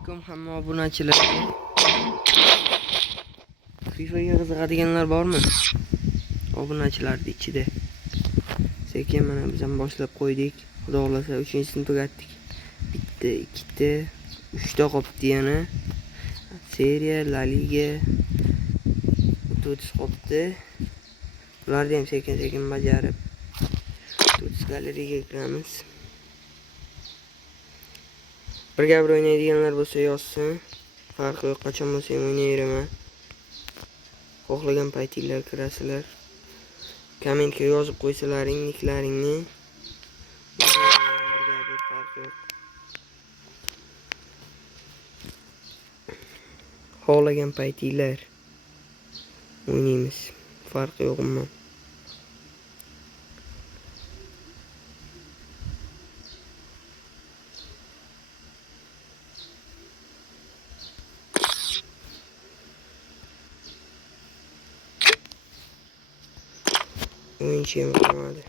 Alaykum hamma obunachilarga. FIFAga qiziqadiganlar bormi? Obunachilarning ichida. Sekin mana biz ham boshlab qo'ydik. Xudo xolasa 3-sini tugatdik. Bitta, ikkita, 3ta qolibdi yana. Seriya, La Liga 30 qolibdi. Ularni ham sekin bajarib 30 galeriyaga kiramiz. Birga bir o'ynaydiganlar bo'lsa yozsin. Farqi yo'q, qachon bo'lsa ham o'ynayveraman. Xohlagan paytinglar kirasizlar. Kommentga yozib qo'ysalaring niklaringni. Birga bir farqi yo'q. Xohlagan paytinglar o'ynaymiz. Farqi yo'q umuman. O'yinchi ham qilmadi.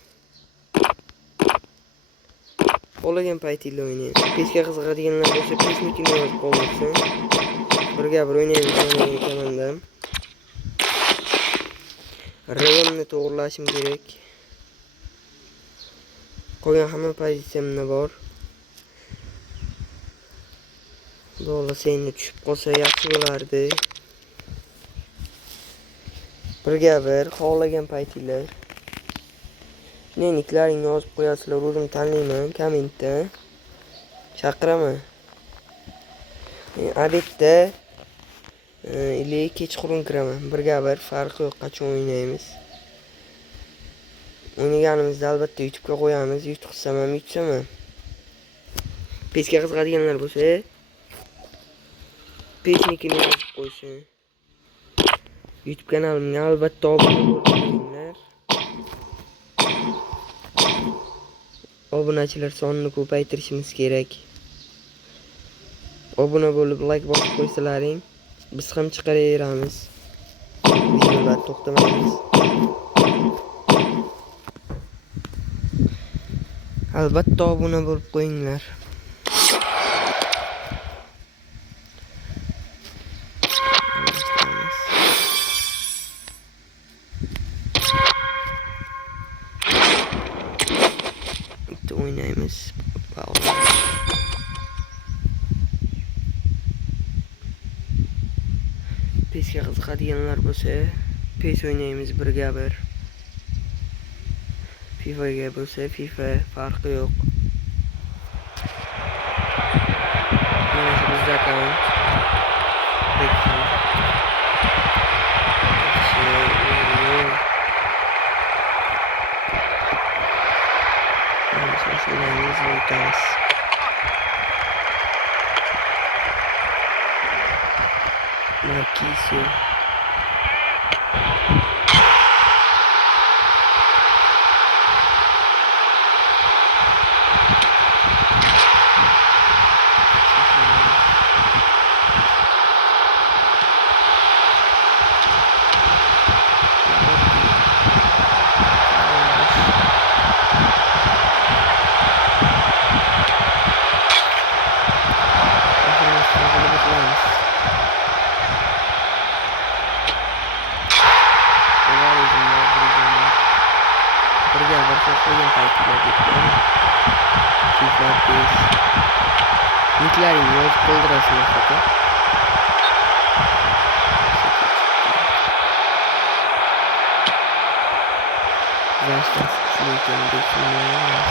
Xohlagan paytingda o'ynaymiz. Pesga qiziqadiganlar bo'lsa pesnikini yozib qoldirsin. Birga bir o'ynaymiz degan kanaldan. Rayonni to'g'rilashim kerak. Qolgan hamma pozitsiyamda bor. Xudo xolasa endi tushib qolsa yaxshi bo'lardi. Birga bir xohlagan paytinglar niklaringni yozib qo'yasizlar, o'zim tanlayman kommentda. Chaqiraman. Obedda ili kechqurun kiraman. Birga bir farqi yo'q, qachon o'ynaymiz. O'ynaganimizda albatta YouTube'ga qo'yamiz. Yutsam ham yutsam ham. Pesga qiziqadiganlar bo'lsa pesnikini yozib qo'ysin. YouTube kanalimga albatta obuna bo'linglar. Obunachilar sonini ko'paytirishimiz kerak. Obuna bo'lib like bosib qo'ysalaring, biz ham chiqaraveramiz. Videolar to'xtamaymiz. Albatta obuna bo'lib qo'yinglar. O'ynaymiz. Pesga qiziqadiganlar bo'lsa, pes o'ynaymiz birga bir. FIFAga bo'lsa FIFA, farqi yo'q. Mana shu bizda akkaunt. Marquisio. Niklaringni yozib qoldirasizlar faqat. Zashtan kuchli ekan deb tushunmayapmiz.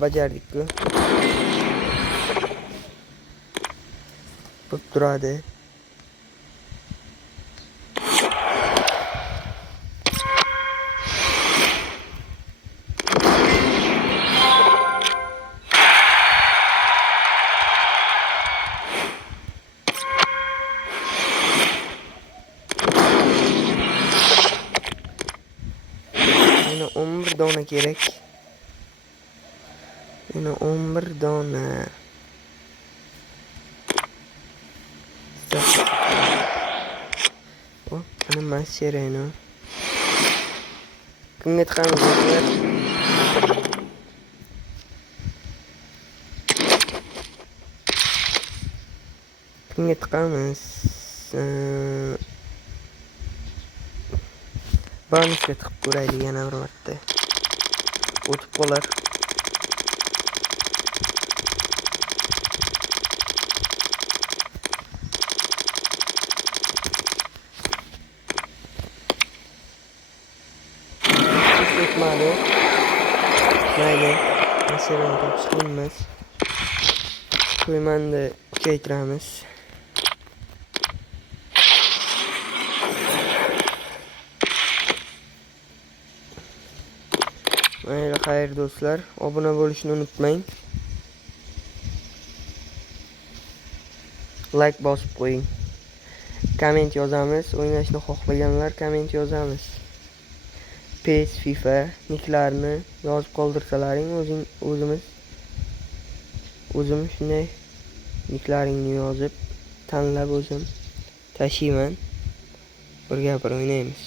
Bajardik-ku. Bo'p turadi. dona kerak. Yana 11 dona. Oh, ana mascherano. Kimga tiqamiz? Kimga tiqamiz? Banishga tiqib ko'raylik yana bir marta. O'tib qolar. O'tmadi. Mayli. Masalan, topishimiz. Qo'ymani kuchaytiramiz. Mayli, xayr do'stlar, obuna bo'lishni unutmang. Like bosib qo'ying. Komment yozamiz. O'ynashni xohlaganlar komment yozamiz. PES, FIFA niklarini yozib qoldirsalaring o'zim shunday niklaringni yozib tanlab o'zim tashiyman. Birga o'ynaymiz.